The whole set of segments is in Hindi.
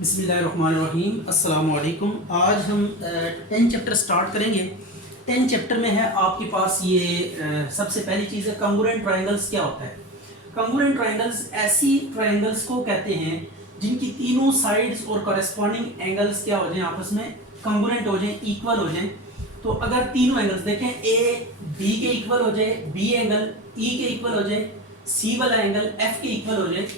बिस्मिल्लाहिर्रहमानिर्रहीम अस्सलाम वालेकुम। आज हम 10 चैप्टर स्टार्ट करेंगे। 10 चैप्टर में है आपके पास ये सबसे पहली चीज़ है कंग्रुएंट ट्रायंगल्स क्या होता है। कंग्रुएंट ट्रायंगल्स ऐसी ट्रायंगल्स को कहते हैं जिनकी तीनों साइड्स और कॉरेस्पॉन्डिंग एंगल्स क्या हो जाएं, आपस में कंग्रुएंट हो जाएं, इक्वल हो जाएं। तो अगर तीनों एंगल्स देखें, ए बी के इक्वल हो जाए, बी एंगल ई के इक्वल हो जाए, सी वाला एंगल एफ के इक्वल हो जाए,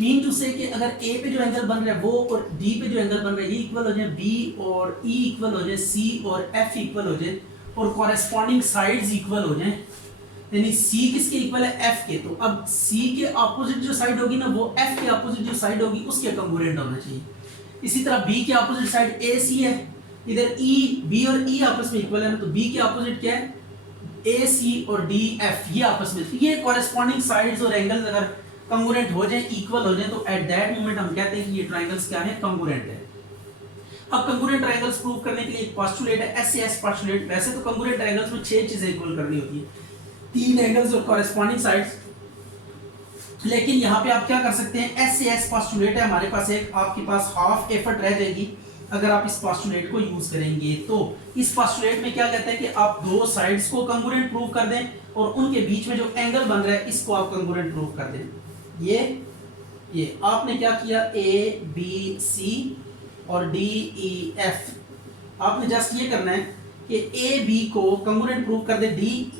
मीन टू से कि अगर ए पे जो एंगल बन रहा है वो और डी पे जो एंगल बन रहा है ये इक्वल हो जाए, बी और ई इक्वल हो जाए, सी और एफ इक्वल हो जाए और कॉरेस्पॉन्डिंग साइड्स इक्वल हो जाए, यानी सी किसके इक्वल है, एफ के। तो अब सी के अपोजिट जो साइड होगी ना वो एफ के अपोजिट जो साइड होगी उसके कंग्रुएंट होना चाहिए। इसी तरह बी के अपोजिट साइड ए सी है, इधर ई बी और ई आपस में इक्वल है ना, तो बी के अपोजिट क्या है, ए सी और डी एफ ये आपस में, तो ये कॉरेस्पॉन्डिंग साइड्स और एंगल्स अगर कंग्रुएंट हो जाए, इक्वल हो जाए, तो एट दैट मोमेंट हम कहते हैं कि ये ट्रायंगल्स क्या है, कंग्रुएंट है। अब कंग्रुएंट ट्रायंगल्स प्रूव करने के लिए एक पोस्टुलेट है, एसएस पोस्टुलेट। वैसे तो कंग्रुएंट ट्रायंगल्स में 6 चीजें इक्वल करनी होती है, 3 एंगल्स और कॉरेस्पॉन्डिंग साइड्स, लेकिन यहाँ पे आप क्या कर सकते हैं, एसएस पोस्टुलेट है हमारे पास एक, आपके पास हाफ एफर्ट रह जाएगी अगर आप इस पोस्टुलेट को यूज करेंगे। तो इस पोस्टुलेट में क्या कहते हैं कि आप दो साइड्स को कंग्रुएंट प्रूव कर दें और उनके बीच में जो एंगल बन रहा है इसको आप कंग्रुएंट प्रूव कर दें। ये आपने क्या किया, ए बी सी और डी ई एफ, आपने जस्ट ये करना है कि ए बी को कंग्रुएंट प्रूव कर दे, डी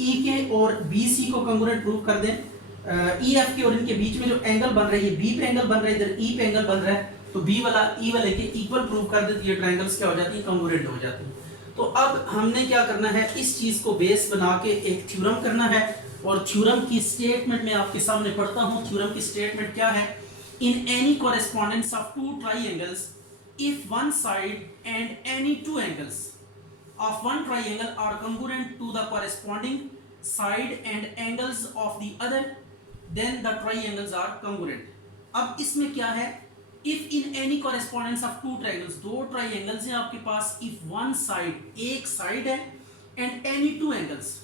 ई के और बी सी को कंग्रुएंट प्रूव कर दें, ई एफ के और इनके बीच में जो एंगल बन रहा है, ये बी पे एंगल बन रहा है, इधर ई पे एंगल बन रहा है, तो बी वाला ई वाले के इक्वल प्रूव कर दे, तो ये ट्रायंगल्स क्या हो जाती है, कंग्रुएंट हो जाती है। तो अब हमने क्या करना है, इस चीज को बेस बना के एक थ्योरम करना है, और थ्योरम की स्टेटमेंट में आपके सामने पढ़ता हूं। थ्योरम की स्टेटमेंट क्या है, in any correspondence of two triangles if one side and any two angles of one triangle are congruent to the corresponding side and angles of the other, then the triangles are congruent. अब इसमें क्या है, if in any correspondence of two triangles, दो triangles हैं आपके पास, if one side, एक side है, and any two angles,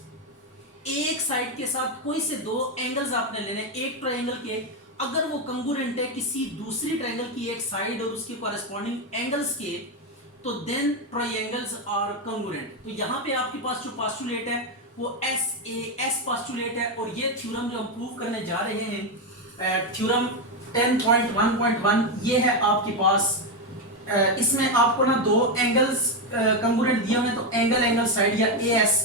एक साइड के साथ कोई से दो एंगल्स आपने लेने एक ट्रायंगल के, अगर वो कंग्रुएंट है किसी दूसरी ट्रायंगल की एक साइड और उसके कॉरेस्पॉन्डिंग एंगल्स के, तो देन ट्रायंगल्स आर कंग्रुएंट। तो यहाँ पे आपके पास जो पोस्टुलेट है वो एस पोस्टुलेट है, और ये थ्योरम जो हम प्रूव करने जा रहे हैं, थ्योरम 10.1.1 ये है आपके पास। इसमें आपको ना दो एंगल्स कंग्रुएंट दिए हुए, तो एंगल साइड या एएस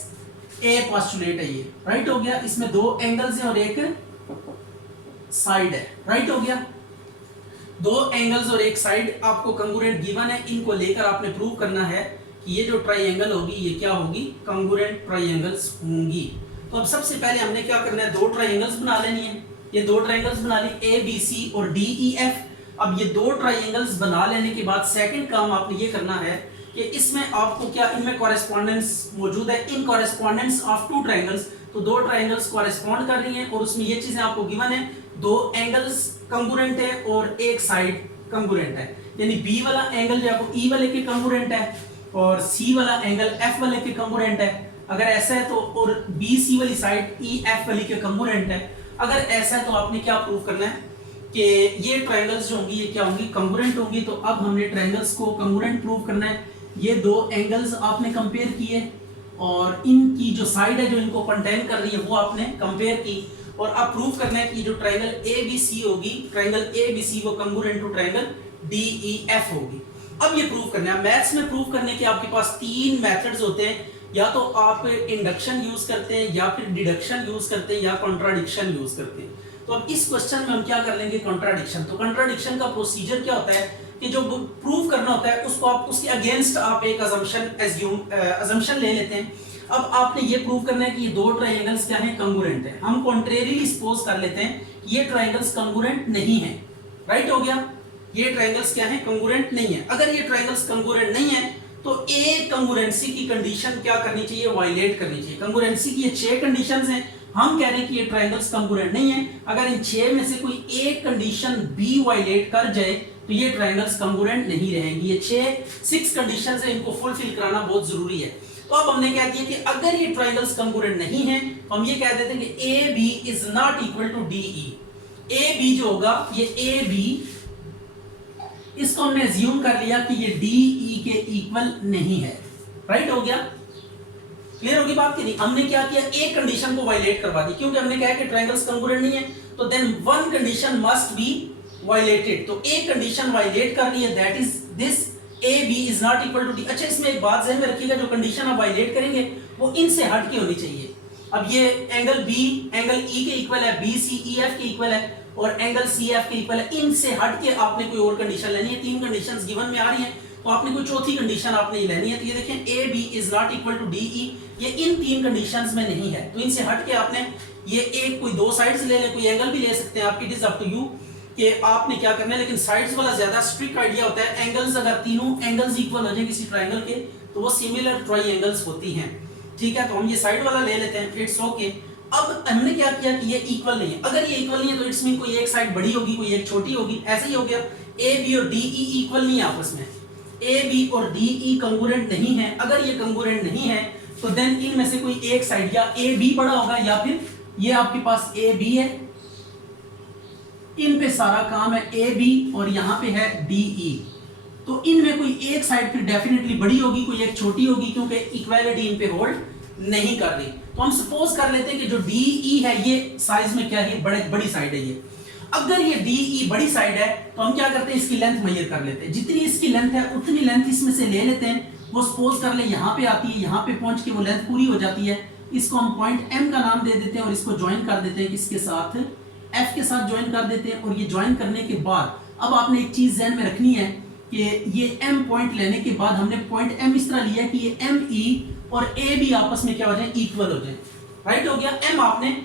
ए पोस्टुलेट है, ये राइट हो गया। इसमें दो एंगल्स हैं और एक साइड है, राइट हो गया। दो एंगल्स और एक साइड आपको कंग्रुएंट गिवन है, इनको लेकर आपने प्रूव करना है कि ये जो ट्रायंगल होगी ये क्या होगी, कंग्रुएंट ट्रायंगल्स होंगी। तो अब सबसे पहले हमने क्या करना है, दो ट्रायंगल्स बना लेनी है। ये दो ट्रायंगल्स बना ली, ए बी सी और डी ई एफ। अब ये दो ट्रायंगल्स बना लेने के बाद सेकंड काम आपने ये करना है कि इसमें आपको क्या, इनमें कॉरेस्पॉन्डेंस मौजूद है, इन कॉरेस्पॉन्डेंस ऑफ टू ट्रायंगल्स, तो दो ट्रायंगल्स कॉरेस्पॉन्ड कर रही हैं और उसमें ये चीजें आपको गिवन है, दो एंगल्स कंग्रुएंट है और एक साइड कंग्रुएंट है, यानी बी वाला एंगल जो है ई वाले के कंग्रुएंट है और सी वाला एंगल एफ वाले के कंग्रुएंट है। अगर ऐसा है तो, और बी सी वाली साइड ई एफ वाली के कंग्रुएंट है। अगर ऐसा है तो आपने क्या प्रूव करना है कि ये ट्रायंगल्स जो होंगी ये क्या होंगी, कंग्रुएंट होंगी। तो अब हमने ट्रायंगल्स को कंग्रुएंट प्रूव करना है। ये दो एंगल्स आपने कंपेयर किए और इनकी जो साइड है जो इनको कंटेन कर रही है वो आपने कंपेयर की, और अब प्रूव करना है कि जो ट्रायंगल ए बी सी होगी, ट्रायंगल ए बी सी वो congruent to triangle D E F होगी। अब ये प्रूव करना है। मैथ्स में प्रूव करने के आपके पास 3 मेथड्स होते हैं, या तो आप इंडक्शन यूज करते हैं, या फिर डिडक्शन यूज करते हैं, या कॉन्ट्राडिक्शन यूज करते हैं। तो अब इस क्वेश्चन में हम क्या कर लेंगे, कॉन्ट्राडिक्शन। तो कॉन्ट्राडिक्शन का प्रोसीजर क्या होता है कि जो प्रूव करना होता है उसको आप उसके अगेंस्ट आप एक अजम्पशन ले लेते हैं। अब आपने ये प्रूव करना है कि ये दो ट्रायंगल्स क्या हैं, कंग्रुएंट है। हम कॉन्ट्रेरीली सपोज कर लेते हैं कि ये ट्रायंगल्स कंग्रुएंट नहीं है, राइट हो गया। ये ट्रायंगल्स क्या हैं, कंग्रुएंट नहीं है। अगर ये ट्रायंगल्स कंग्रुएंट नहीं है तो ए कंग्रुएंसी की कंडीशन क्या करनी चाहिए, वायलेट करनी चाहिए। कंग्रुएंसी की ये 6 कंडीशंस हैं, हम कह रहे हैं कि ये ट्रायंगल्स कंग्रुएंट नहीं है। अगर इन 6 में से कोई एक कंडीशन बी वायलेट कर जाए तो ये ट्रायंगल्स कंग्रुएंट नहीं रहेंगी। ये 6 कंडीशंस हैं, इनको फुलफिल कराना बहुत जरूरी है। तो अब हमने क्या किया कि अगर ये ट्रायंगल्स कंग्रुएंट नहीं है तो हम ये कह देते हैं कि A B is not equal to D E. A B जो होगा, ये ए बी इसको हमने एज्यूम कर लिया कि ये डी ई के इक्वल नहीं है। राइट हो गया? क्लियर होगी बात की नहीं? हमने क्या किया, एक कंडीशन को वायलेट करवा दी, क्योंकि हमने कहा कि ट्रायंगल्स कंग्रुएंट नहीं है, तो then one condition must be violated. तो एक कंडीशन वायलेट कर रही है, that is this A B is not equal to D. अच्छा, इसमें एक बात ध्यान में रखिएगा, जो कंडीशन आप वायलेट करेंगे वो इनसे हट के होनी चाहिए। अब ये एंगल बी एंगल ई के इक्वल है, बी सी ई एफ के इक्वल है, और एंगल सी एफ के इक्वल है। इनसे हट के आपने कोई और कंडीशन लेनी है। तीन कंडीशंस गिवन में आ रही हैं, तो आपने कोई चौथी कंडीशन आपने लेनी है। तो ये देखें, A B is not equal to D E, ये इन तीन कंडीशंस में नहीं है, तो इनसे हट के आपने ये एक कोई दो साइड्स ले लें, कोई एंगल भी ले सकते हैं, आपकी it is up to you कि आपने क्या करना है। लेकिन साइड्स वाला ज्यादा स्ट्रिक्ट आइडिया होता है। एंगल्स अगर तीनों एंगल्स इक्वल हो जाए किसी ट्रायंगल के, तो वो सिमिलर ट्रायंगल्स होती हैं। ठीक है, तो हम ये साइड वाला ले लेते हैं, इट्स ओके। अब हमने क्या किया कि ये इक्वल नहीं है। अगर ये इक्वल नहीं है तो इट्स मीन कोई एक साइड बड़ी होगी, कोई एक छोटी होगी, ऐसा ही हो गया। ए बी और डी ई इक्वल नहीं है आपस में, ए बी और डी ई कंग्रुएंट नहीं है। अगर ये कंग्रुएंट नहीं है तो देन इनमें से कोई एक साइड या ए बी बड़ा होगा, या फिर ये आपके पास ए बी है, इन पे सारा काम है ए बी, और यहां पे है डी ई, तो इनमें कोई एक साइड फिर डेफिनेटली बड़ी होगी, कोई एक छोटी होगी, क्योंकि इक्वालिटी इन पे होल्ड नहीं कर रही। तो हम सपोज कर लेते हैं कि जो डी ई है ये साइज में क्या है, बड़ी साइड है ये। अगर ये डी ई बड़ी साइड है तो हम क्या करते हैं, इसकी लेंथ मेजर कर लेते हैं। जितनी इसकी लेंथ है उतनी लेंथ इसमें से ले लेते हैं। वो सपोज कर ले यहाँ पे आती है, यहाँ पे पहुंच के वो लेंथ पूरी हो जाती है। इसको हम पॉइंट एम का नाम दे देते हैं और इसको ज्वाइन कर देते हैं, किसके साथ, एफ के साथ ज्वाइन कर देते हैं। और ये ज्वाइन करने के बाद अब आपने एक चीज ध्यान में रखनी है कि ये एम पॉइंट लेने के बाद हमने पॉइंट एम इस तरह लिया कि ये एम ई और ए बी आपस में क्या हो जाए, इक्वल हो जाए। राइट हो गया? एम आपने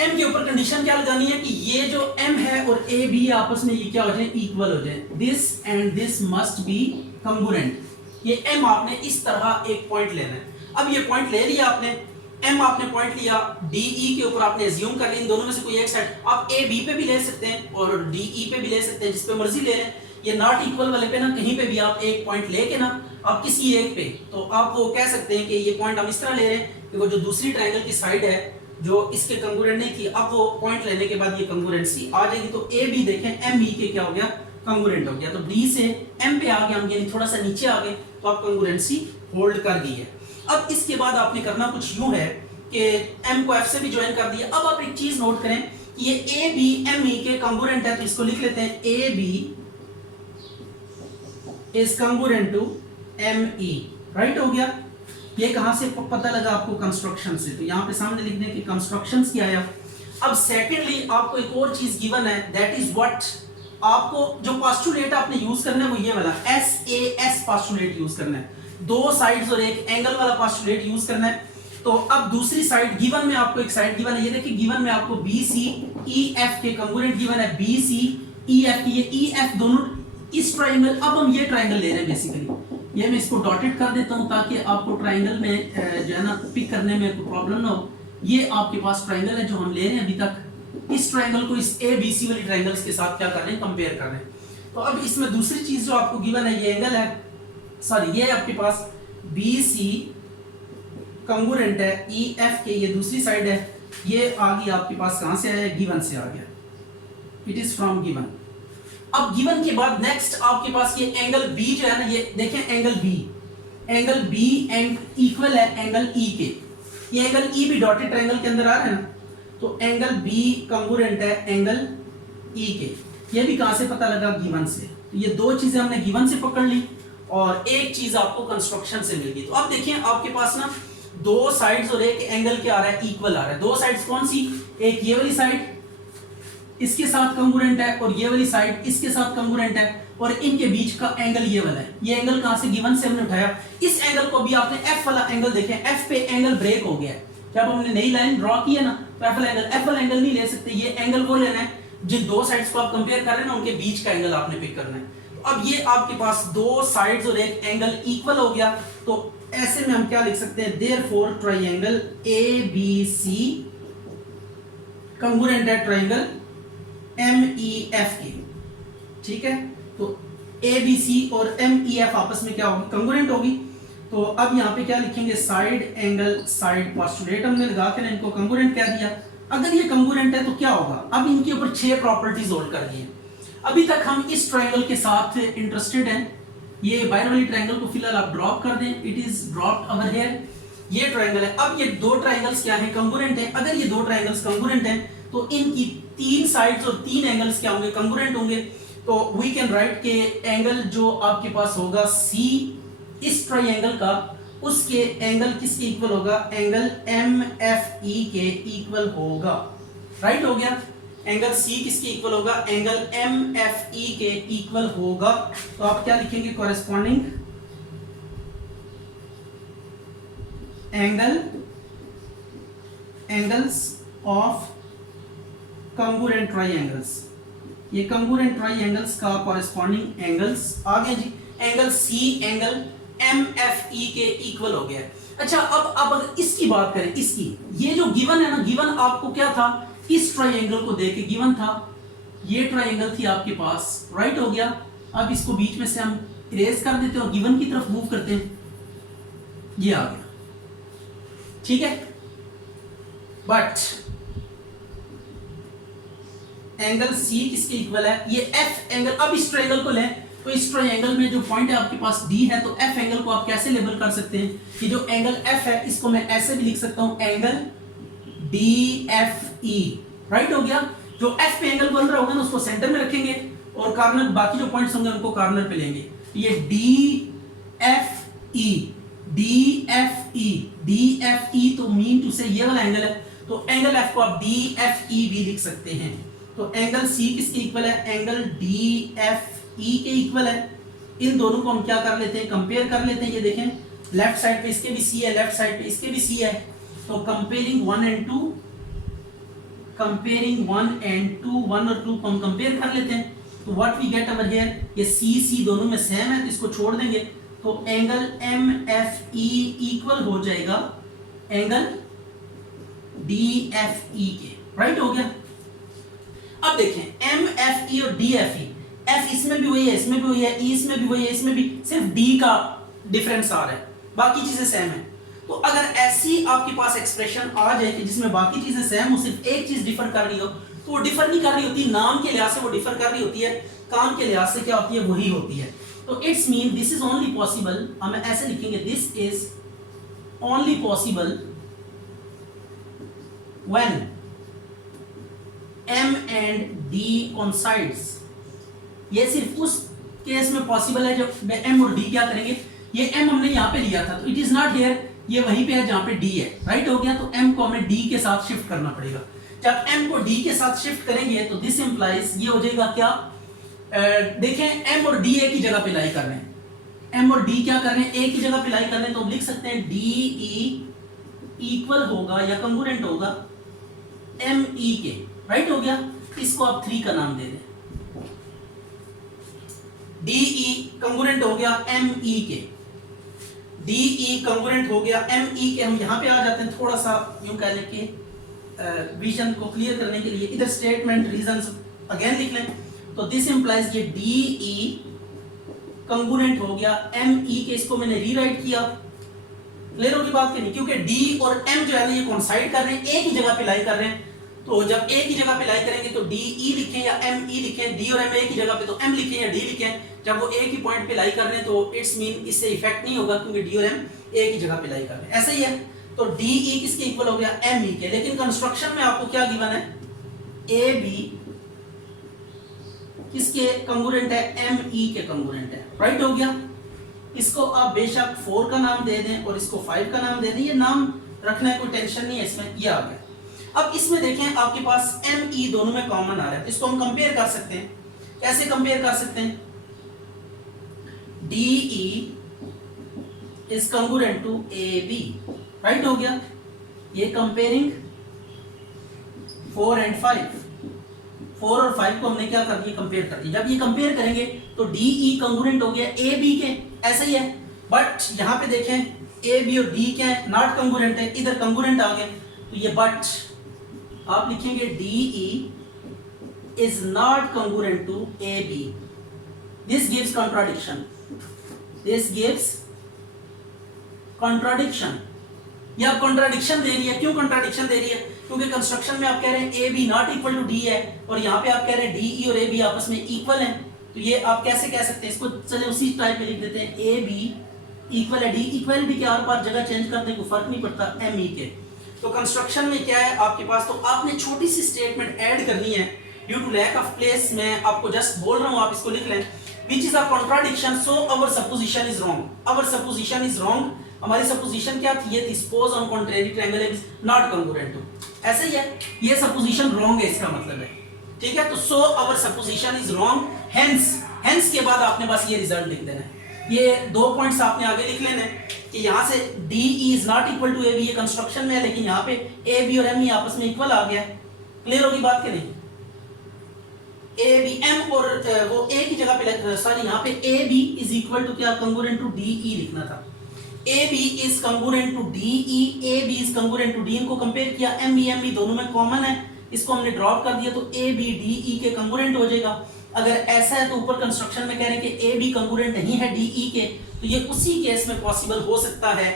एम के ऊपर कंडीशन क्या लगानी है कि ये जो एम है और ए बी आपस में ये क्या हो जाए, इक्वल हो जाए। This and this must be congruent. ये एम आपने इस तरह एक पॉइंट लेना है। अब ये पॉइंट ले लिया आपने, एम आपने पॉइंट लिया, डी ई के ऊपर आपने एज्यूम कर लिया इन दोनों में से कोई एक साइड। आप ए बी पे भी ले सकते हैं और डी ई पे भी ले सकते हैं, जिस पे मर्जी ले लें। ये नॉट इक्वल वाले पे ना कहीं पे भी आप एक पॉइंट लेके ना आप किसी एक पे, तो आप वो कह सकते हैं कि ये पॉइंट हम इस तरह ले रहे हैं कि वो जो दूसरी ट्रायंगल की साइड है जो इसके कंग्रुएंट नहीं थी, अब वो पॉइंट लेने के बाद ये कंग्रुएंसी आ जाएगी। तो ए बी देखें, एम ई के क्या हो गया, कंग्रुएंट हो गया। तो डी से एम पे आ गया हम, यानी थोड़ा सा नीचे आ गए, तो आप कंग्रुएंसी होल्ड कर गई है। अब इसके बाद आपने करना कुछ यूं है कि एम को एफ से भी ज्वाइन कर दिया। अब आप एक चीज नोट करें कि ये ए बी एम ई के कंग्रुएंट है, तो इसको लिख लेते हैं A B is congruent to M E. Right हो गया? ये कहां से पता लगा आपको, कंस्ट्रक्शन से। तो यहां पे सामने लिखने की कंस्ट्रक्शंस क्या आया। अब सेकेंडली आपको एक और चीज गिवन है, दैट इज व्हाट, आपको जो पोस्टुलेट आपने यूज करना है वो ये वाला S A S postulate use करना है। दो साइड्स और एक एंगल वाला पोस्टुलेट यूज करना है। तो अब दूसरी साइड गिवन में आपको एक साइड गिवन है, ये देखिए गिवन में आपको बी सी ई एफ के कंग्रुएंट गिवन है, बी सी ई एफ की, ये ई एफ दोनों इस ट्रायंगल। अब हम ये ट्रायंगल ले रहे हैं बेसिकली, ये मैं इसको डॉटेड कर देता हूं ताकि आपको ट्रायंगल में जो है ना पिक करने में कोई प्रॉब्लम ना हो। ये आपके पास ट्रायंगल है जो हम ले रहे हैं अभी तक। इस ट्रायंगल को इस ए बी सी वाली ट्रायंगल्स के साथ क्या कर रहे हैं, कंपेयर कर रहे हैं। तो अब इसमें दूसरी चीज जो आपको गिवन है, ये एंगल है, सॉरी ये आपके पास बी सी कंग्रुएंट है ई एफ के, ये दूसरी साइड है। ये आ गई आपके पास कहां से आया, गिवन से आ गया, इट इज फ्रॉम गिवन। अब गिवन के बाद नेक्स्ट आपके पास ये एंगल बी जो है ना, ये देखें एंगल बी एंड इक्वल है एंगल ई के। ये एंगल ई भी डॉटेड ट्रायंगल के अंदर आ रहा है ना, तो एंगल बी कंग्रुएंट है एंगल ई के। ये भी कहां से पता लगा, गिवन से। तो ये दो चीजें हमने गिवन से पकड़ ली और एक चीज आपको कंस्ट्रक्शन से मिल गई। तो अब देखिए आपके पास ना दो साइड्स और एक एंगल क्या आ रहा है, इक्वल आ रहा है। दो साइड्स कौन सी, एक ये वाली साइड इसके साथ कंग्रुएंट है और ये वाली साइड इसके साथ कंग्रुएंट है, और इनके बीच का एंगल ये वाला है। ये एंगल कहां से, गिवन से हमने उठाया। इस एंगल को भी आपने एफ वाला एंगल देखें, एफ पे एंगल ब्रेक हो गया है। जब हमने नई लाइन ड्रॉ की है ना, तो एफ वाला एंगल नहीं ले सकते। ये एंगल को लेना है जिन दो साइड्स को आप कंपेयर कर रहे हैं ना, उनके बीच का एंगल आपने पिक करना है। तो अब ये आपके पास दो साइड्स और एक एंगल इक्वल हो गया। तो ऐसे में हम क्या लिख सकते हैं, therefore triangle A B C congruent है ट्रायंगल एम ई एफ के। ठीक है, तो ए बी सी और एम ई एफ आपस में क्या होगी, कंग्रुएंट होगी। तो अब यहाँ पे क्या लिखेंगे, साइड एंगल साइड पोस्टुलेट हमने लगा के ना इनको कंग्रुएंट कह दिया। अगर ये कंग्रुएंट है तो क्या होगा, अब इनके ऊपर 6 प्रॉपर्टीज होल्ड कर दी हैं। अभी तक हम इस ट्रायंगल के साथ इंटरेस्टेड हैं। ये बाहर वाली ट्रायंगल को फिलहाल आप ड्रॉप कर दें, it is dropped over here. ये ट्रायंगल है। अब ये दो ट्रायंगल्स क्या हैं? कंग्रुएंट है। अगर ये दो ट्रायंगल्स कंग्रुएंट हैं तो इनकी तीन साइड्स और तीन एंगल्स क्या होंगे? कंग्रुएंट होंगे। तो वी कैन राइट के एंगल जो आपके पास होगा सी इस ट्रायंगल का, उसके एंगल किसके इक्वल होगा? एंगल एम एफ ई के इक्वल होगा। राइट हो गया। एंगल सी किसके इक्वल होगा? एंगल एम एफ ई के इक्वल होगा। तो आप क्या लिखेंगे? Corresponding angles of congruent triangles. ये कंग्रुएंट ट्रायंगल्स का कॉरेस्पॉन्डिंग एंगल्स आ गए जी। Angle C angle M F E के इक्वल हो गया। अच्छा, अब अगर इसकी बात करें, इसकी ये जो गिवन है ना, गिवन आपको क्या था? इस ट्रायंगल को देके गिवन था, ये ट्रायंगल थी आपके पास। राइट हो गया। अब इसको बीच में से हम इरेज कर देते हैं और गिवन की तरफ मूव करते हैं। ये आ गया, ठीक है। बट एंगल सी किसके इक्वल है? ये एफ एंगल। अब इस ट्रायंगल को लें तो इस ट्रायंगल में जो पॉइंट है आपके पास डी है, तो एफ एंगल को आप कैसे लेबल कर सकते हैं? कि जो एंगल एफ है इसको मैं ऐसे भी लिख सकता हूं, angle D F E. Right हो गया। जो एफ पे एंगल बन रहा होगा ना उसको सेंटर में रखेंगे और कॉर्नर, बाकी जो पॉइंट्स होंगे उनको कॉर्नर पे लेंगे। ये D F E, D F E, D F E तो मीन टू से ये वाला एंगल है, तो एंगल एफ को आप डी एफ ई भी लिख सकते हैं। तो एंगल सी किसके इक्वल है? एंगल डी एफ ई के इक्वल है। इन दोनों को हम क्या कर लेते हैं? कंपेयर कर लेते हैं। ये देखें, लेफ्ट साइड पे इसके भी सी है, लेफ्ट साइड पे इसके भी सी है। तो कंपेयरिंग 1 एंड 2, कंपेयरिंग 1 एंड 2, 1 और 2 को हम कंपेयर कर लेते हैं। तो what we get over here, ये सी दोनों में सेम है तो इसको छोड़ देंगे। तो angle M F E equal हो जाएगा एंगल डी एफ ई के। राइट हो गया। अब देखें, एम एफ ई और डी एफ ई, एफ इसमें भी वही है, इसमें भी वही है, ई इसमें भी वही है, इसमें भी सिर्फ डी का डिफरेंस आ रहा है, बाकी चीजें सेम है। तो अगर ऐसी आपके पास एक्सप्रेशन आ जाए कि जिसमें बाकी चीजें सेम हो, सिर्फ एक चीज डिफर कर रही हो, तो वो डिफर नहीं कर रही होती, नाम के लिहाज से वो डिफर कर रही होती है, काम के लिहाज से क्या होती है? वही होती है। तो it's mean this is only possible, हम ऐसे लिखेंगे, this is only possible when m and d coincides। ये सिर्फ उस केस में पॉसिबल है जब m और d क्या करेंगे? ये m हमने यहाँ पे लिया था तो इट इज नॉट हियर, ये वहीं पे है जहाँ पे d है। राइट हो गया। तो m को हमें d के साथ शिफ्ट करना पड़ेगा। जब m को d के साथ शिफ्ट करेंगे तो दिस इंप्लाइज ये हो जाएगा क्या? देखें, m और d एक ही जगह पे लाई कर रहे हैं, m और d क्या कर रहे हैं? एक ही जगह पे लाई कर रहे हैं। तो हम लिख सकते हैं de इक्वल होगा या कंग्रुएंट होगा me के। राइट हो गया। इसको आप 3 का नाम दे दें, DE कंग्रुएंट हो गया ME के, DE कंग्रुएंट हो गया ME के। हम यहां पे आ जाते हैं, थोड़ा सा यूं कह लें कि विजन को क्लियर करने के लिए इधर स्टेटमेंट रीजंस अगेन लिख लें। तो दिस इंप्लाइज ये DE कंग्रुएंट हो गया ME के, इसको मैंने रीराइट किया। क्लियर होगी बात कि नहीं? क्योंकि D और M जो है ना ये कोइंसाइड कर रहे हैं, एक ही जगह पे लाई कर रहे हैं। तो जब एक ही जगह पे लाई करेंगे तो DE लिखें या ME लिखें, D और M एक ही जगह पे तो M लिखें या D लिखें। जब वो एक ही पॉइंट पे लाई कर रहे हैं तो इट्स मीन इससे इफेक्ट नहीं होगा क्योंकि D और M एक ही जगह पे लाई कर रहे हैं। ऐसा ही है। तो DE किसके इक्वल हो गया? ME के। लेकिन कंस्ट्रक्शन में आपको क्या गिवन है? AB किसके कंग्रुएंट है? ME के कंग्रुएंट है। राइट हो गया। इसको आप बेशक 4 का नाम दे दें और इसको 5 का नाम दे दें, ये नाम रखना है, कोई टेंशन नहीं है इसमें। ये आ गया। अब इसमें देखें आपके पास ME दोनों में कॉमन आ रहा है, इसको हम कंपेयर कर सकते हैं। कैसे कंपेयर कर सकते हैं? DE is congruent to AB। Right हो गया। ये कंपेयरिंग 4 एंड 5, 4 और 5 को हमने क्या कर दिया? कंपेयर कर दिया। जब ये कंपेयर करेंगे तो DE कंग्रुएंट हो गया AB के, ऐसा ही है। बट यहां पे देखें AB और D क्या है? नॉट कंग्रुएंट है, इधर कंग्रुएंट आ गए। तो ये बट आप लिखेंगे DE is not congruent to AB। This gives contradiction। This gives contradiction। ये अब contradiction दे रही है। क्यों contradiction दे रही है? क्योंकि कंस्ट्रक्शन में आप कह रहे हैं A B not equal to D है और यहाँ पे आप कह रहे हैं डी ई और ए बी आपस में इक्वल हैं, तो ये आप कैसे कह सकते हैं? इसको चले उसी टाइप में लिख देते हैं, ए बी इक्वल है डी, इक्वलिटी के आर पार जगह चेंज कर दें कोई फर्क नहीं पड़ता एम ई के। तो कंस्ट्रक्शन में क्या है आपके पास, तो आपने छोटी सी स्टेटमेंट ऐड करनी है due to lack of place. मैं आपको जस्ट बोल रहा हूँ, आप इसको लिख लें, which is a contradiction so our supposition is wrong. Our supposition is wrong, हमारी सपोजिशन क्या थी? ये थी suppose on contrary triangle is not congruent to, ऐसे ही है, ये सपोजिशन रॉन्ग है इसका मतलब है, ठीक है। तो so our supposition is wrong, hence, hence के बाद आपने बस ये रिजल्ट लिख देना है। ये 2 पॉइंट्स आपने आगे लिख लेने कि यहाँ से D is not equal to A B, ये कंस्ट्रक्शन में है, लेकिन यहाँ पे ए बी और एम ई आपस में इक्वल आ गया है। क्लियर होगी बात के नहीं? ए बी एम और वो ए की जगह पे सॉरी यहाँ पे A B is equal to क्या? कंग्रुएंट टू डी ई लिखना था। A B is congruent to D E, A B is congruent to D, इनको कंपेयर किया, एम ई दोनों में कॉमन है, इसको हमने ड्रॉप कर दिया, तो ए बी डी ई के कंग्रुएंट हो जाएगा। अगर ऐसा है तो ऊपर कंस्ट्रक्शन में कह रहे हैं कि ए बी कंग्रुएंट नहीं है डी ई के, तो ये उसी केस में पॉसिबल हो सकता है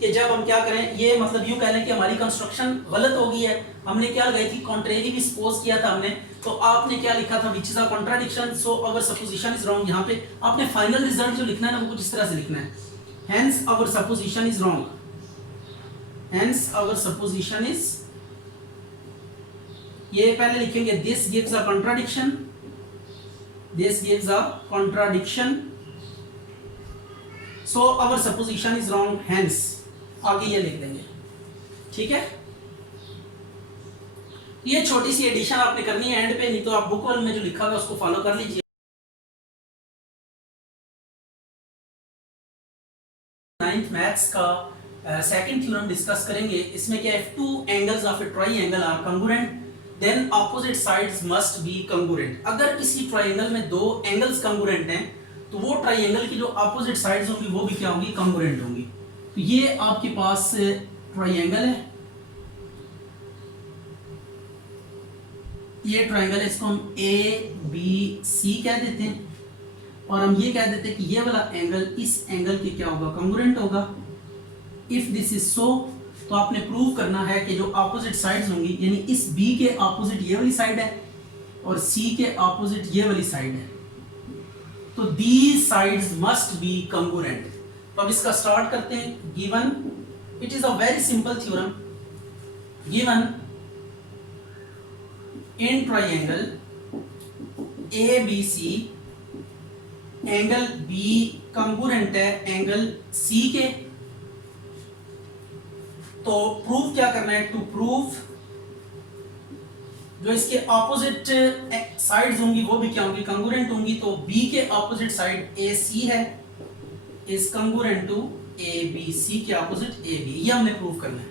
कि जब हम क्या करें, ये मतलब यूं कह लें कि हमारी कंस्ट्रक्शन गलत हो गई है, हमने क्या लगाई थी? कॉन्ट्रेरी भी सपोज किया था हमने, तो आपने क्या लिखा था? Which is a contradiction so our supposition is wrong. यहाँ पे आपने फाइनल रिजल्ट जो लिखना है ना वो कुछ इस तरह से लिखना है, hence our supposition is wrong, hence our supposition is, ये पहले लिखेंगे this gives a contradiction, this gives a contradiction so our supposition is wrong, hence आगे ये लिख देंगे, ठीक है। ये छोटी सी एडिशन आपने करनी है एंड पे, नहीं तो आप बुक वन में जो लिखा हुआ है उसको फॉलो कर लीजिए। 9th मैथ्स का सेकंड थ्योरम डिस्कस करेंगे। इसमें क्या है? Two angles of a triangle are congruent then opposite sides must be congruent. अगर किसी ट्रायंगल में दो एंगल्स कंग्रुएंट हैं तो वो ट्रायंगल की जो ऑपोजिट साइड्स होंगी वो भी क्या होंगी? कंग्रुएंट होंगी। तो ये आपके पास ट्रायंगल है, ये ट्रायंगल है, इसको हम ए बी सी कह देते हैं और हम ये कह देते हैं कि ये वाला एंगल इस एंगल के क्या होगा? कंग्रुएंट होगा। इफ दिस इज सो, तो आपने प्रूव करना है कि जो ऑपोजिट साइड्स होंगी, यानी इस बी के ऑपोजिट ये वाली साइड है और सी के ऑपोजिट ये वाली साइड है, तो these sides must be congruent. तो अब इसका स्टार्ट करते हैं। Given, it is a very simple theorem, given in triangle A B C, angle B congruent है एंगल सी के, तो प्रूफ क्या करना है? टू प्रूव जो इसके ऑपोजिट साइड्स होंगी वो भी क्या होंगी? कंग्रुएंट होंगी। तो बी के ऑपोजिट साइड ए सी है, is congruent to A B, C के ऑपोजिट ए बी, ये हमने प्रूव करना है।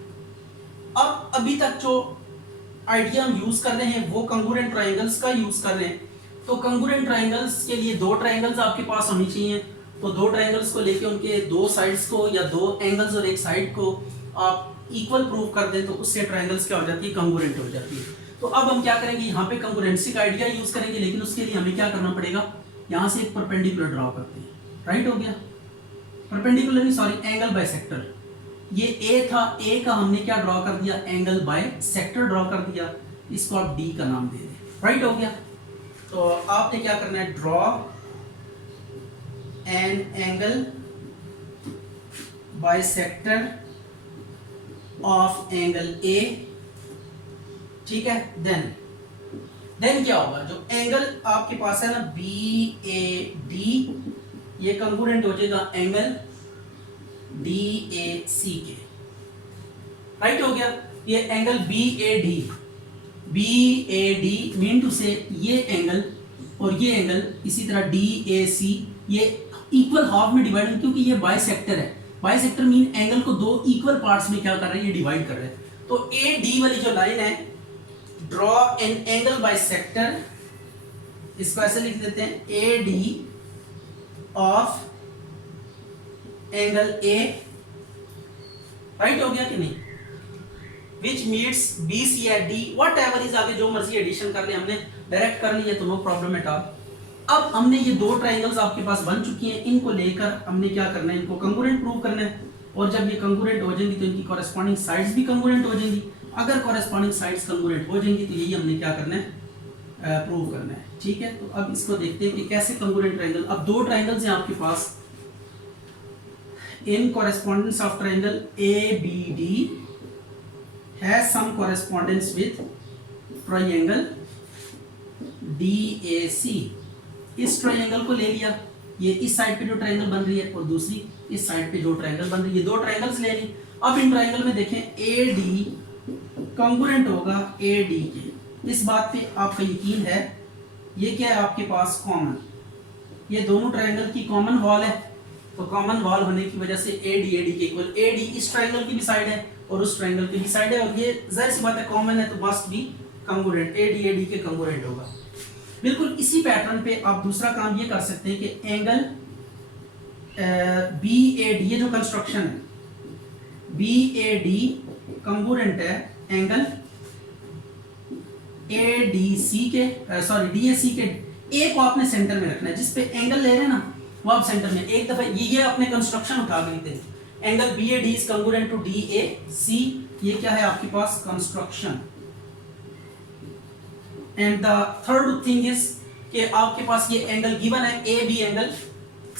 अब अभी तक जो आइडिया हम यूज कर रहे हैं वो कंग्रुएंट ट्रायंगल्स का यूज कर रहे हैं। तो कंग्रुएंट ट्रायंगल्स के लिए दो ट्रायंगल्स आपके पास होनी चाहिए, तो दो ट्रायंगल्स को लेके उनके दो साइड्स को या दो एंगल्स और एक साइड को आप इक्वल प्रूव कर दें तो उससे ट्रायंगल्स क्या हो जाती है? कंग्रुएंट हो जाती है। तो अब हम क्या करेंगे? यहाँ पे कंग्रुएंसी का आइडिया यूज करेंगे, लेकिन उसके लिए हमें क्या करना पड़ेगा? यहाँ से एक परपेंडिकुलर ड्रॉ करते हैं, राइट हो गया, परपेंडिकुलर नहीं सॉरी, एंगल बाइसेक्टर। ये ए था, ए का हमने क्या ड्रॉ कर दिया? एंगल बाइसेक्टर ड्रॉ कर दिया, इसको आप डी का नाम दे दें, राइट हो गया। तो आपने क्या करना है? Draw an angle bisector of angle ए, ठीक है। देन क्या होगा? जो एंगल आपके पास है ना बी ए डी, ये कंग्रुएंट हो जाएगा एंगल डी ए सी के, राइट हो गया। ये angle B A D mean two से ये एंगल और ये एंगल इसी तरह डी ए सी, ये इक्वल हाफ में डिवाइड है क्योंकि ये बाइसेक्टर है। बाइसेक्टर मीन एंगल को दो इक्वल पार्ट्स में क्या कर रहे हैं? ये डिवाइड कर रहे हैं। तो ए डी वाली जो लाइन है, ड्रॉ एन एंगल बाइसेक्टर, इसको ऐसे लिख देते हैं A D of angle A, right हो गया कि नहीं? Which meets B C at D, whatever is, आगे जो मर्जी एडिशन कर ले, हमने डायरेक्ट कर लिया तो नो प्रॉब्लम एट ऑल। अब हमने ये दो ट्रायंगल्स आपके पास बन चुकी हैं, इनको लेकर हमने क्या करना है? इनको कंग्रुएंट प्रूव करना है, और जब ये कंग्रुएंट हो जाएंगी तो इनकी कॉरेस्पॉन्डिंग साइड्स भी कंग्रुएंट हो जाएंगी। अगर कॉरेस्पॉन्डिंग साइड्स कंग्रुएंट हो जाएंगी तो यही हमने क्या करना है, प्रूव करना है। ठीक है, तो अब इसको देखते हैं कि कैसे कंग्रुएंट ट्रायंगल। अब दो ट्रायंगल्स हैं आपके पास, in correspondence of triangle ABD has some correspondence with triangle DAC। इस ट्रायंगल को ले लिया, ये इस साइड पे जो ट्रायंगल बन रही है और दूसरी इस साइड पे जो ट्रायंगल बन रही है, ये दो ट्रायंगल्स ले ली। अब इन ट्रायंगल में देखें AD कंग्रुएंट होगा AD के, इस बात पे आपका यकीन है। ये क्या है आपके पास कॉमन, ये दोनों ट्रायंगल की कॉमन वॉल है, तो कॉमन वॉल होने की वजह से AD के इक्वल, AD इस ट्रायंगल की भी साइड है और उस ट्रायंगल की भी साइड है, और ये जाहिर सी बात है कॉमन है तो मस्ट बी कंग्रुएंट, AD के कंग्रुएंट होगा। बिल्कुल इसी पैटर्न पे आप दूसरा काम ये कर सकते हैं कि एंगल BAD, ये जो कंस्ट्रक्शन है BAD कंग्रुएंट है एंगल ADC के, सॉरी DAC के। ए को आपने सेंटर में रखना है, जिस पे एंगल ले रहे हैं ना वो आप सेंटर में। एक दफा ये अपने कंस्ट्रक्शन उठा लेते हैं, angle BAD is congruent to DAC। ये क्या है आपके पास construction. And the third thing is कि आपके पास ये एंगल गिवन है AB एंगल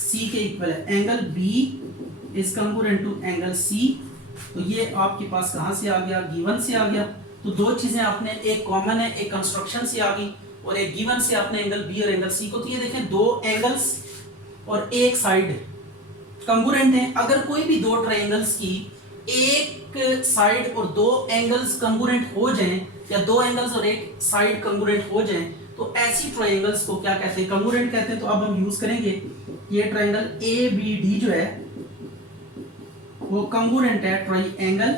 C के इक्वल है, angle B is congruent to angle C। तो ये आपके पास कहां से आ गया, गिवन से आ गया। तो दो चीजें आपने, एक कॉमन है, एक कंस्ट्रक्शन से आ गई, और एक गिवन से आपने एंगल B और एंगल C को। तो ये देखें दो एंगल्स और एक साइड कंग्रुएंट हैं। अगर कोई भी दो ट्रायंगल्स की एक साइड और दो एंगल्स कंग्रुएंट हो जाएं, या दो एंगल्स और एक साइड कंग्रुएंट हो जाएं, तो ऐसी ट्रायंगल्स को क्या कहते हैं, कंग्रुएंट कहते हैं। तो अब हम यूज करेंगे ये ट्रायंगल ABD जो है वो कंग्रुएंट है ट्रायंगल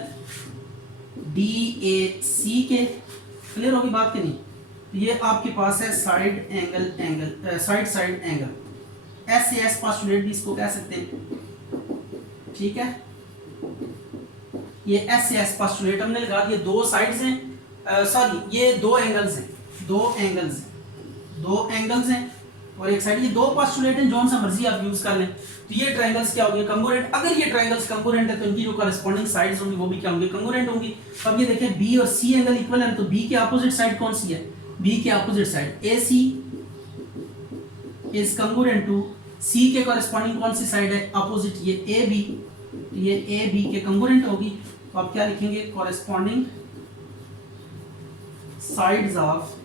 DAC के। क्लियर होगी बात कि नहीं? तो ये आपके पास है side angle, side angle, SAS postulate भी इसको कह सकते हैं। ठीक है, ये SAS पोस्टुलेट हमने लगा दिया। दो साइड्स हैं, सॉरी ये दो एंगल्स हैं, दो एंगल्स हैं और एक साइड। ये दो पोस्टुलेट हैं, जौन सा मर्जी आप यूज कर लें। तो ये ट्रायंगल्स क्या होंगे, कंग्रुएंट। अगर ये ट्रायंगल्स कंग्रुएंट है तो इनकी जो कॉरेस्पॉन्डिंग साइड्स होंगी वो भी क्या होंगी, कंग्रुएंट होंगी। अब ये देखें B और C एंगल इक्वल है, तो B के अपोजिट साइड कौन सी है, B के opposite side AC is congruent to C के कॉरेस्पॉन्डिंग कौन सी साइड है, अपोजिट, ये AB। ये AB के कंग्रुएंट होगी। तो आप क्या लिखेंगे, corresponding sides of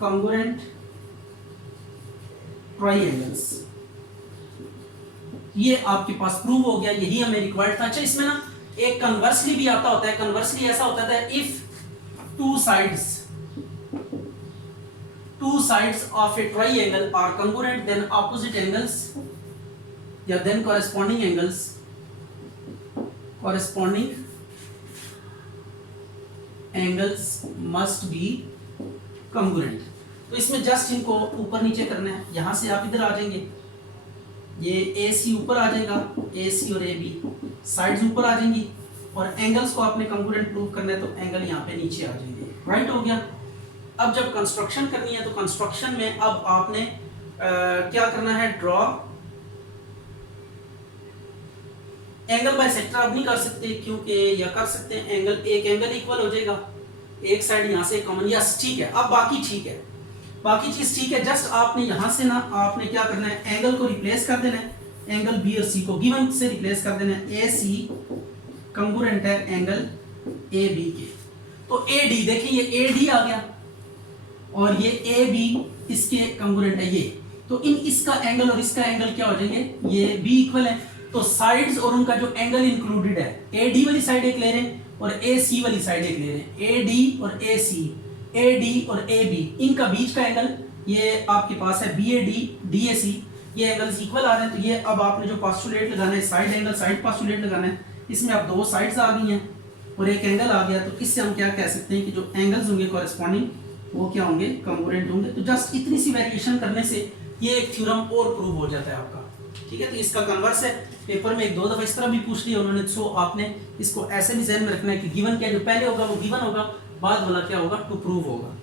congruent triangles. ये आपके पास प्रूव हो गया, यही हमें रिक्वायर्ड था। अच्छा, इसमें ना एक कन्वर्सली भी आता होता है। कन्वर्सली ऐसा होता है, if two sides of a triangle are congruent then opposite angles या then corresponding angles must be congruent. तो इसमें जस्ट इनको ऊपर नीचे करना है। यहां से आप इधर आ जाएंगे, ये AC ऊपर आ जाएगा, AC और AB साइड्स ऊपर आ जाएंगी, और एंगल्स को आपने कंग्रुएंट प्रूव करना है तो एंगल यहाँ पे नीचे आ जाएंगे। राइट हो गया। अब जब कंस्ट्रक्शन करनी है तो कंस्ट्रक्शन में अब आपने क्या करना है, ड्रॉ एंगल बाइसेक्टर। अब नहीं कर सकते क्योंकि, या कर सकते हैं, एंगल, एक एंगल इक्वल हो जाएगा, एक साइड यहाँ से कॉमन। यस ठीक है, अब बाकी ठीक है, बाकी चीज ठीक है। जस्ट आपने यहां से ना आपने क्या करना है, एंगल को रिप्लेस कर देना है, एंगल B और C को गिवन से रिप्लेस कर देना है। AC कंग्रुएंट है एंगल AB के। तो AD देखिए, ये AD आ गया और ये AB इसके कंग्रुएंट है ये। तो इसका एंगल और इसका एंगल क्या हो जाएंगे, ये B इक्वल है। तो साइड्स और उनका जो एंगल इंक्लूडेड है, AD वाली साइड एक ले रहे हैं और AC वाली साइड एक ले रहे हैं। AD और AC, AD और AB, इनका बीच का एंगल ये आपके पास है BAD DAC, ये एंगल्स इक्वल आ रहे हैं। तो ये अब आपने जो पोस्टुलेट लगाना है, साइड एंगल साइड पोस्टुलेट लगाना है, इसमें अब दो साइड्स आ गई हैं और एक एंगल आ गया। तो इससे हम क्या कह सकते हैं कि जो एंगल्स होंगे कॉरेस्पॉन्डिंग वो क्या होंगे, कंग्रुएंट होंगे। तो जस्ट इतनी सी वेरिएशन करने से ये एक थ्योरम और प्रूव हो जाता है आपका। ठीक है, तो इसका कन्वर्स है। पेपर में एक दो दफा इस तरह भी पूछ लिया उन्होंने। सो आपने इसको ऐसे भी ज़हन में रखना है कि गिवन क्या, जो पहले होगा वो गिवन होगा, बाद वाला क्या होगा, टू प्रूव होगा।